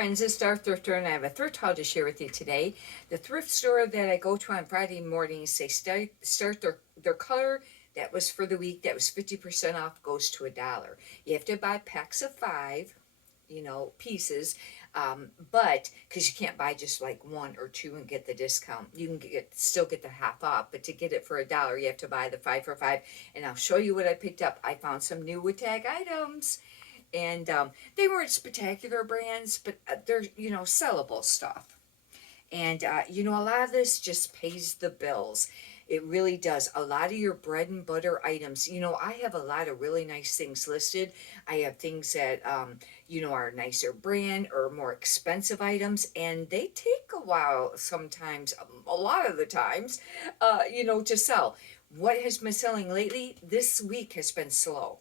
friends, it's Star Thrifter, and I have a thrift haul to share with you today. The thrift store that I go to on Friday mornings, they start their color that was for the week that was 50% off goes to $1. You have to buy packs of 5, pieces, but because you can't buy just like 1 or 2 and get the discount, you can still get the half off. But to get it for $1, you have to buy the 5 for 5. And I'll show you what I picked up. I found some new with tag items. And they weren't spectacular brands, but they're, sellable stuff. And, a lot of this just pays the bills. It really does. A lot of your bread and butter items, I have a lot of really nice things listed. I have things that, are a nicer brand or more expensive items, and they take a while sometimes, a lot of the times, to sell. What has been selling lately? This week has been slow.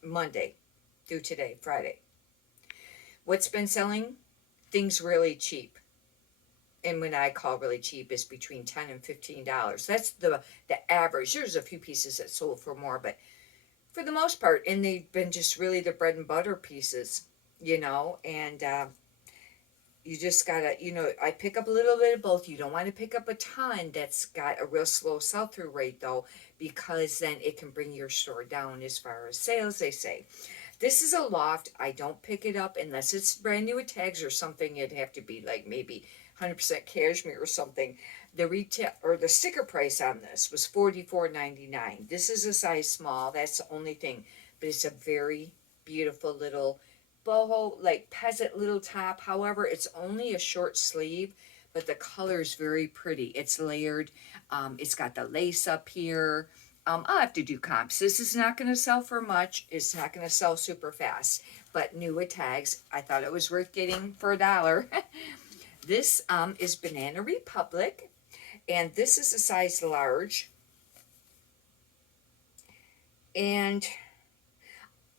Monday through today, Friday. What's been selling? Things really cheap. And when I call really cheap is between $10 and $15. That's the average. There's a few pieces that sold for more, but for the most part, and they've been just really the bread and butter pieces, and you just gotta, I pick up a little bit of both. You don't want to pick up a ton that's got a real slow sell-through rate though, because then it can bring your store down as far as sales, they say. This is a loft. I don't pick it up unless it's brand new with tags or something. It'd have to be like maybe 100% cashmere or something. The retail or the sticker price on this was $44.99. This is a size small. That's the only thing, but it's a very beautiful little boho, like peasant little top. However, it's only a short sleeve, but the color is very pretty. It's layered. It's got the lace up here. I'll have to do comps. This is not going to sell for much. It's not going to sell super fast, but new with tags. I thought it was worth getting for $1. This is Banana Republic, and this is a size large. And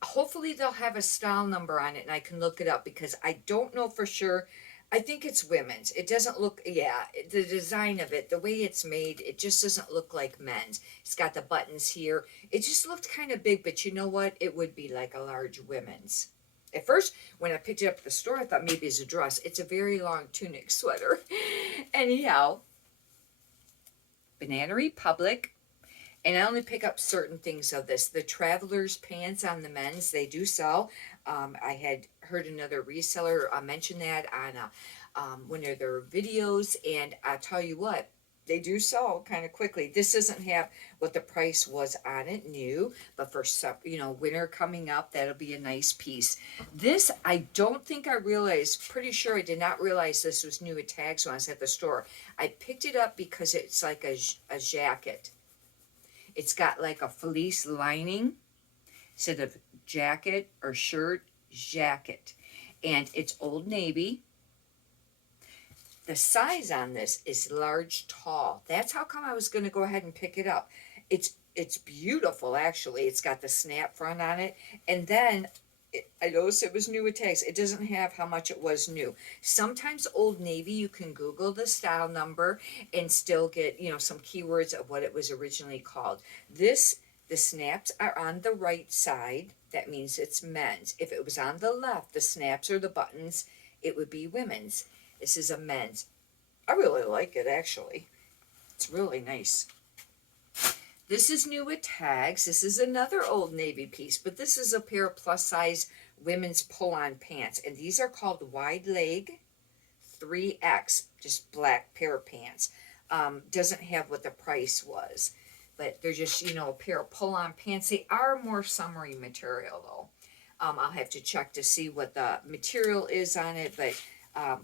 hopefully they'll have a style number on it and I can look it up because I don't know for sure. I think it's women's. It doesn't look, the design of it, the way it's made, it just doesn't look like men's. It's got the buttons here. It just looked kind of big, but you know what? It would be like a large women's. At first, when I picked it up at the store, I thought maybe it's a dress. It's a very long tunic sweater. Anyhow, Banana Republic. And I only pick up certain things of this. The Traveler's pants on the men's, they do sell. I had heard another reseller mention that on one of their videos, and I'll tell you what, they do sell kind of quickly. This doesn't have what the price was on it new, but for some, winter coming up, that'll be a nice piece. This, I don't think I realized, pretty sure I did not realize this was new at tags when I was at the store. I picked it up because it's like a jacket. It's got like a fleece lining instead of jacket or shirt, jacket. And it's Old Navy. The size on this is large, tall. That's how come I was going to go ahead and pick it up. It's beautiful, actually. It's got the snap front on it. And then I noticed it was new with tags. It doesn't have how much it was new. Sometimes Old Navy, you can Google the style number and still get, some keywords of what it was originally called. The snaps are on the right side. That means it's men's. If it was on the left, the snaps or the buttons, it would be women's. This is a men's. I really like it, actually. It's really nice. This is new with tags. This is another Old Navy piece, but this is a pair of plus size women's pull-on pants. And these are called wide leg 3X, just black pair of pants. Doesn't have what the price was, but they're just, a pair of pull-on pants. They are more summery material though. I'll have to check to see what the material is on it, but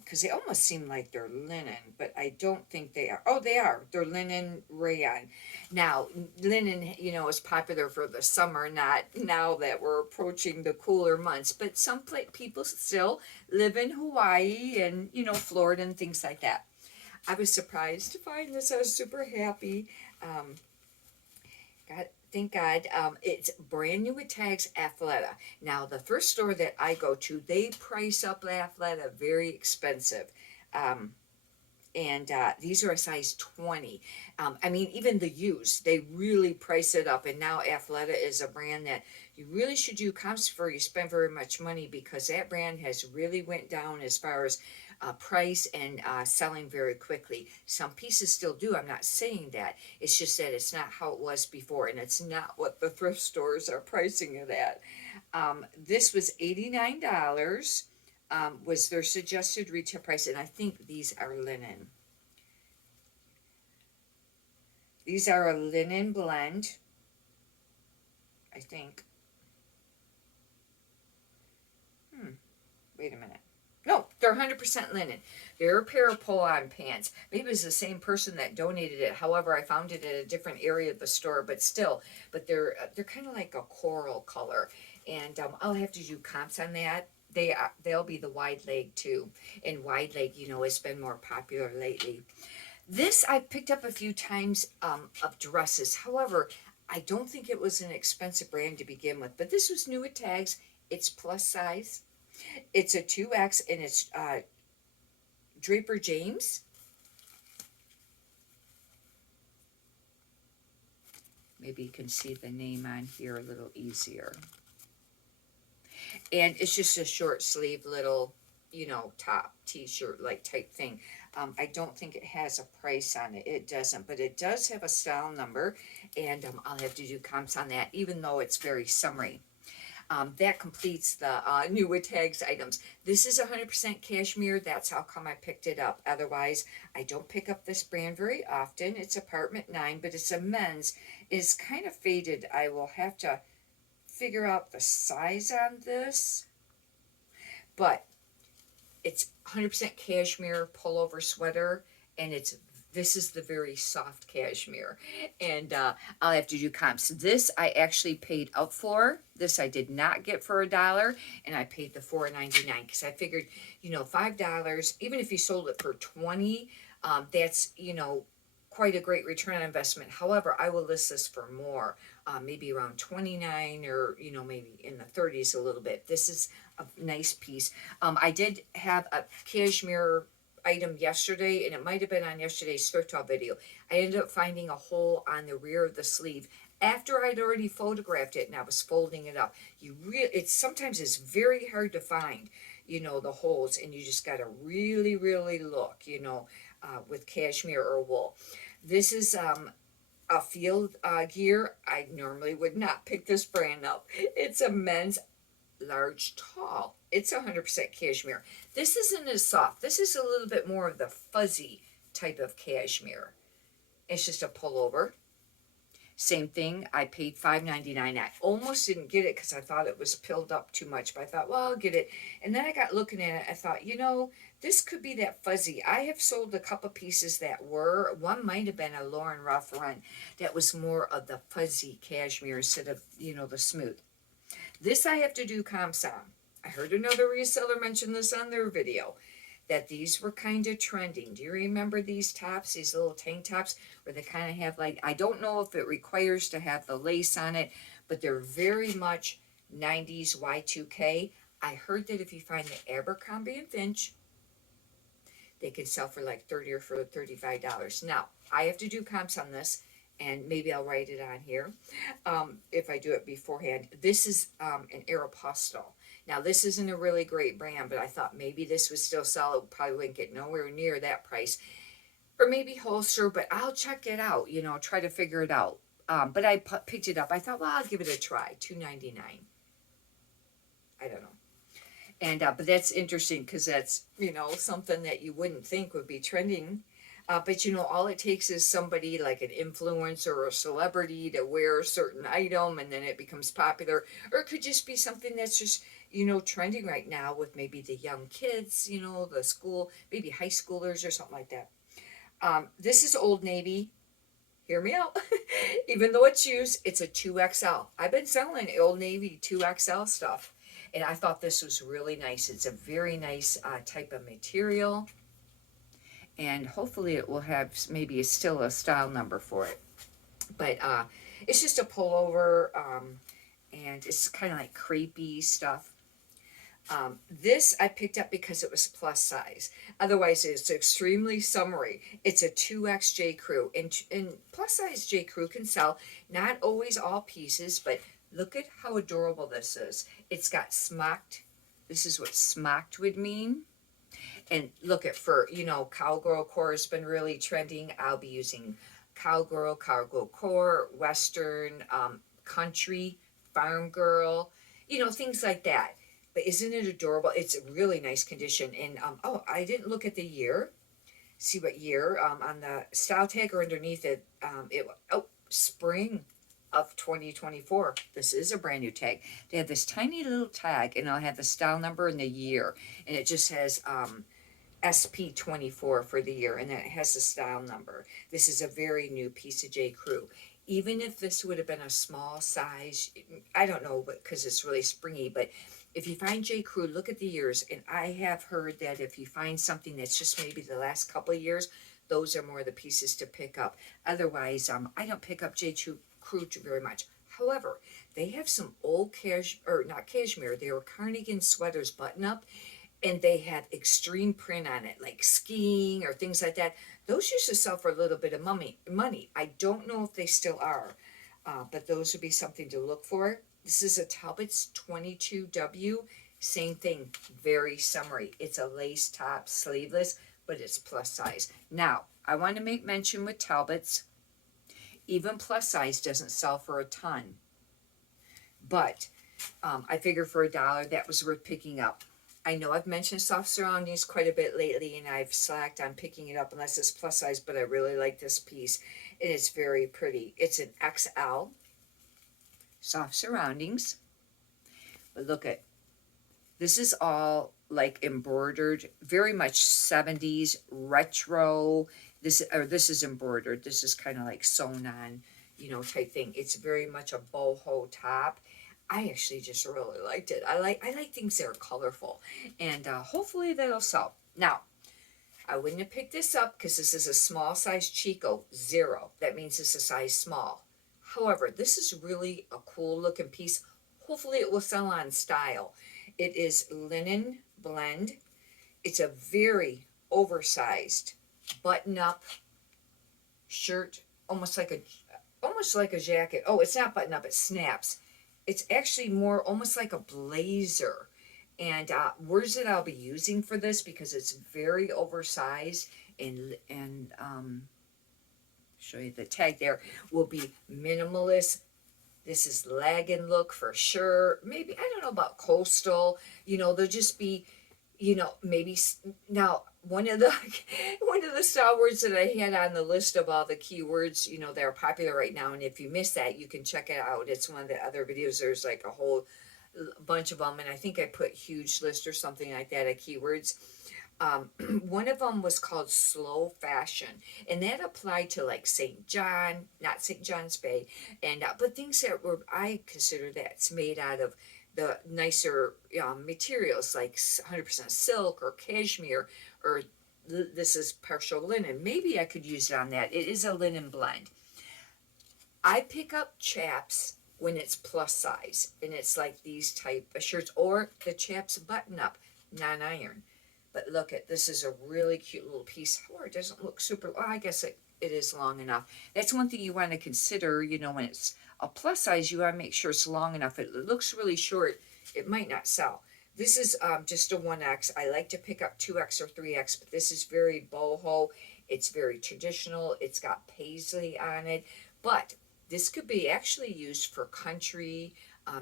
because they almost seem like they're linen, but I don't think they are. Oh, they are. They're linen rayon. Now, linen, is popular for the summer, not now that we're approaching the cooler months. But some people still live in Hawaii and, Florida and things like that. I was surprised to find this. I was super happy. Thank God. It's brand new with tags, Athleta. Now, the first store that I go to, they price up Athleta very expensive. And these are a size 20. Even the used, they really price it up. And now Athleta is a brand that, you really should do comps before you spend very much money, because that brand has really went down as far as price and selling very quickly. Some pieces still do. I'm not saying that. It's just that it's not how it was before, and it's not what the thrift stores are pricing it at. This was $89. Was their suggested retail price, and I think these are linen. These are a linen blend, I think. Wait a minute. No, they're 100% linen. They're a pair of pull-on pants. Maybe it was the same person that donated it. However, I found it at a different area of the store, but still. But they're kind of like a coral color, and I'll have to do comps on that. They'll be the wide leg too, and wide leg, has been more popular lately. This I picked up a few times of dresses. However, I don't think it was an expensive brand to begin with. But this was new at Tags. It's plus size. It's a 2X, and it's Draper James. Maybe you can see the name on here a little easier. And it's just a short sleeve little, top t-shirt like type thing. I don't think it has a price on it. It doesn't, but it does have a style number, and I'll have to do comps on that, even though it's very summery. That completes the new with Tags items. This is 100% cashmere. That's how come I picked it up. Otherwise, I don't pick up this brand very often. It's Apartment 9, but it's a men's. It's kind of faded. I will have to figure out the size on this. But it's 100% cashmere pullover sweater, and this is the very soft cashmere, and I'll have to do comps. This I actually paid up for. This I did not get for $1, and I paid the $4.99 because I figured, $5. Even if you sold it for $20, that's quite a great return on investment. However, I will list this for more, maybe around $29, or maybe in the 30s a little bit. This is a nice piece. I did have a cashmere item yesterday, and it might have been on yesterday's thrift haul video. I ended up finding a hole on the rear of the sleeve after I'd already photographed it and I was folding it up. Sometimes it's very hard to find, the holes, and you just gotta really, really look, with cashmere or wool. This is a field gear. I normally would not pick this brand up. It's a men's large tall. It's 100% cashmere. This isn't as soft. This is a little bit more of the fuzzy type of cashmere. It's just a pullover. Same thing. I paid $5.99. I almost didn't get it because I thought it was pilled up too much, but I thought, well, I'll get it. And then I got looking at it. I thought, this could be that fuzzy. I have sold a couple pieces that were. One might have been a Lauren Ruff run that was more of the fuzzy cashmere instead of, the smooth. This I have to do comps on. I heard another reseller mention this on their video, that these were kind of trending. Do you remember these tops, these little tank tops, where they kind of have I don't know if it requires to have the lace on it, but they're very much 90s Y2K. I heard that if you find the Abercrombie and Finch, they can sell for like $30 or for $35. Now, I have to do comps on this, and maybe I'll write it on here if I do it beforehand. This is an Aeropostale. Now, this isn't a really great brand, but I thought maybe this would still sell. It probably wouldn't get nowhere near that price. Or maybe Holster, but I'll check it out, try to figure it out. But I picked it up. I thought, well, I'll give it a try. $2.99. I don't know. And but that's interesting because that's, something that you wouldn't think would be trending. But all it takes is somebody like an influencer or a celebrity to wear a certain item, and then it becomes popular. Or it could just be something that's just, trending right now with maybe the young kids, the school, maybe high schoolers or something like that. This is Old Navy. Hear me out. Even though it's used, it's a 2XL. I've been selling Old Navy 2XL stuff, and I thought this was really nice. It's a very nice type of material, and hopefully it will have maybe still a style number for it. But it's just a pullover, and it's kind of like crepey stuff. This I picked up because it was plus size. Otherwise, it's extremely summery. It's a 2X J. Crew. And plus size J. Crew can sell, not always all pieces, but Look at how adorable this is. It's got smocked. This is what smocked would mean. And look at for, cowgirl core has been really trending. I'll be using cowgirl core, western, country, farm girl, things like that. But isn't it adorable? It's a really nice condition. And oh, I didn't look at the year. See what year on the style tag or underneath it. Spring of 2024. This is a brand new tag. They have this tiny little tag, and I'll have the style number and the year, and it just has SP24 for the year, and then it has the style number. This is a very new piece of J. Crew. Even if this would have been a small size, I don't know, because it's really springy, but if you find J. Crew, look at the years. And I have heard that if you find something that's just maybe the last couple of years, those are more the pieces to pick up. Otherwise, I don't pick up J. Crew very much. However, they have some old not cashmere, they were cardigan sweaters button up, and they had extreme print on it, like skiing or things like that. Those used to sell for a little bit of money. I don't know if they still are, but those would be something to look for. This is a Talbot's 22W. Same thing, very summery. It's a lace top, sleeveless, but it's plus size. Now, I want to make mention with Talbot's, even plus size doesn't sell for a ton. But I figure for $1, that was worth picking up. I know I've mentioned soft surroundings quite a bit lately, and I've slacked on picking it up unless it's plus size, but I really like this piece. And it's very pretty. It's an XL. Soft surroundings. But look at, this is all like embroidered, very much 70s retro. This is embroidered. This is kind of like sewn on, type thing. It's very much a boho top. I actually just really liked it. I like things that are colorful, and hopefully that'll sell. Now, I wouldn't have picked this up because this is a small size Chico 0. That means it's a size small. However, this is really a cool looking piece. Hopefully it will sell on style. It is linen blend. It's a very oversized button-up shirt, almost like a jacket. Oh, it's not button-up, it snaps. It's actually more almost like a blazer. And words that I'll be using for this, because it's very oversized, and show you the tag there, will be minimalist. This is legging look for sure. Maybe, I don't know about coastal. They'll just be, maybe now one of the style words that I had on the list of all the keywords, that are popular right now. And if you missed that, you can check it out. It's one of the other videos. There's like a whole bunch of them, and I think I put huge list or something like that of keywords. One of them was called slow fashion, and that applied to like St. John, not St. John's Bay, and but things that were, I consider that's made out of the nicer materials, like 100% silk or cashmere, or this is partial linen. Maybe I could use it on that. It is a linen blend. I pick up chaps when it's plus size, and it's like these type of shirts, or the chaps button up, non-iron. But look at, this is a really cute little piece. Oh, it doesn't look super, well, I guess it is long enough. That's one thing you want to consider, when it's a plus size, you want to make sure it's long enough. If it looks really short, it might not sell. This is just a 1X. I like to pick up 2X or 3X, but this is very boho. It's very traditional. It's got paisley on it. But this could be actually used for country,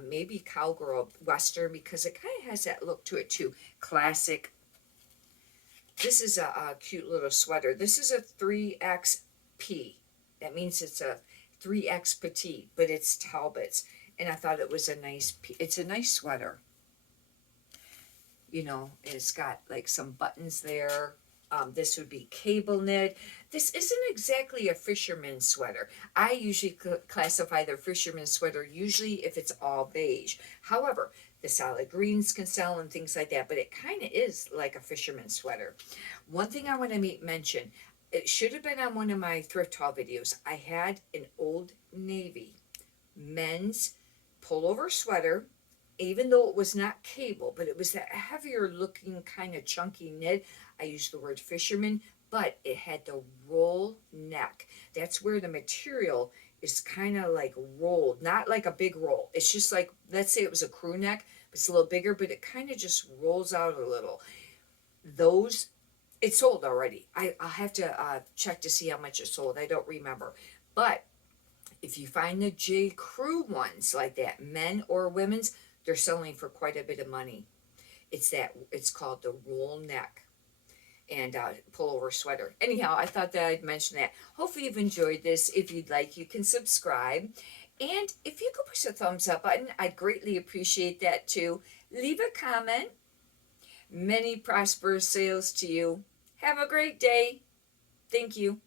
maybe cowgirl, western, because it kind of has that look to it too. Classic. This is a cute little sweater. This is a 3XP. That means it's a 3X petite, but it's Talbot's. And I thought it was it's a nice sweater. It's got like some buttons there. This would be cable knit. This isn't exactly a fisherman's sweater. I usually classify the fisherman's sweater usually if it's all beige. However, the solid greens can sell and things like that, but it kind of is like a fisherman's sweater. One thing I want to mention, it should have been on one of my thrift haul videos. I had an Old Navy men's pullover sweater, even though it was not cable, but it was that heavier looking kind of chunky knit. I used the word fisherman, but it had the roll neck. That's where the material is kind of like rolled, not like a big roll. It's just like, let's say it was a crew neck, but it's a little bigger, but it kind of just rolls out a little. Those, it's sold already. I'll have to check to see how much it sold. I don't remember. But if you find the J. Crew ones like that, men or women's, they're selling for quite a bit of money. It's called the roll neck and pullover sweater. Anyhow, I thought that I'd mention that. Hopefully you've enjoyed this. If you'd like, you can subscribe. And if you could push the thumbs up button, I'd greatly appreciate that too. Leave a comment. Many prosperous sales to you. Have a great day. Thank you.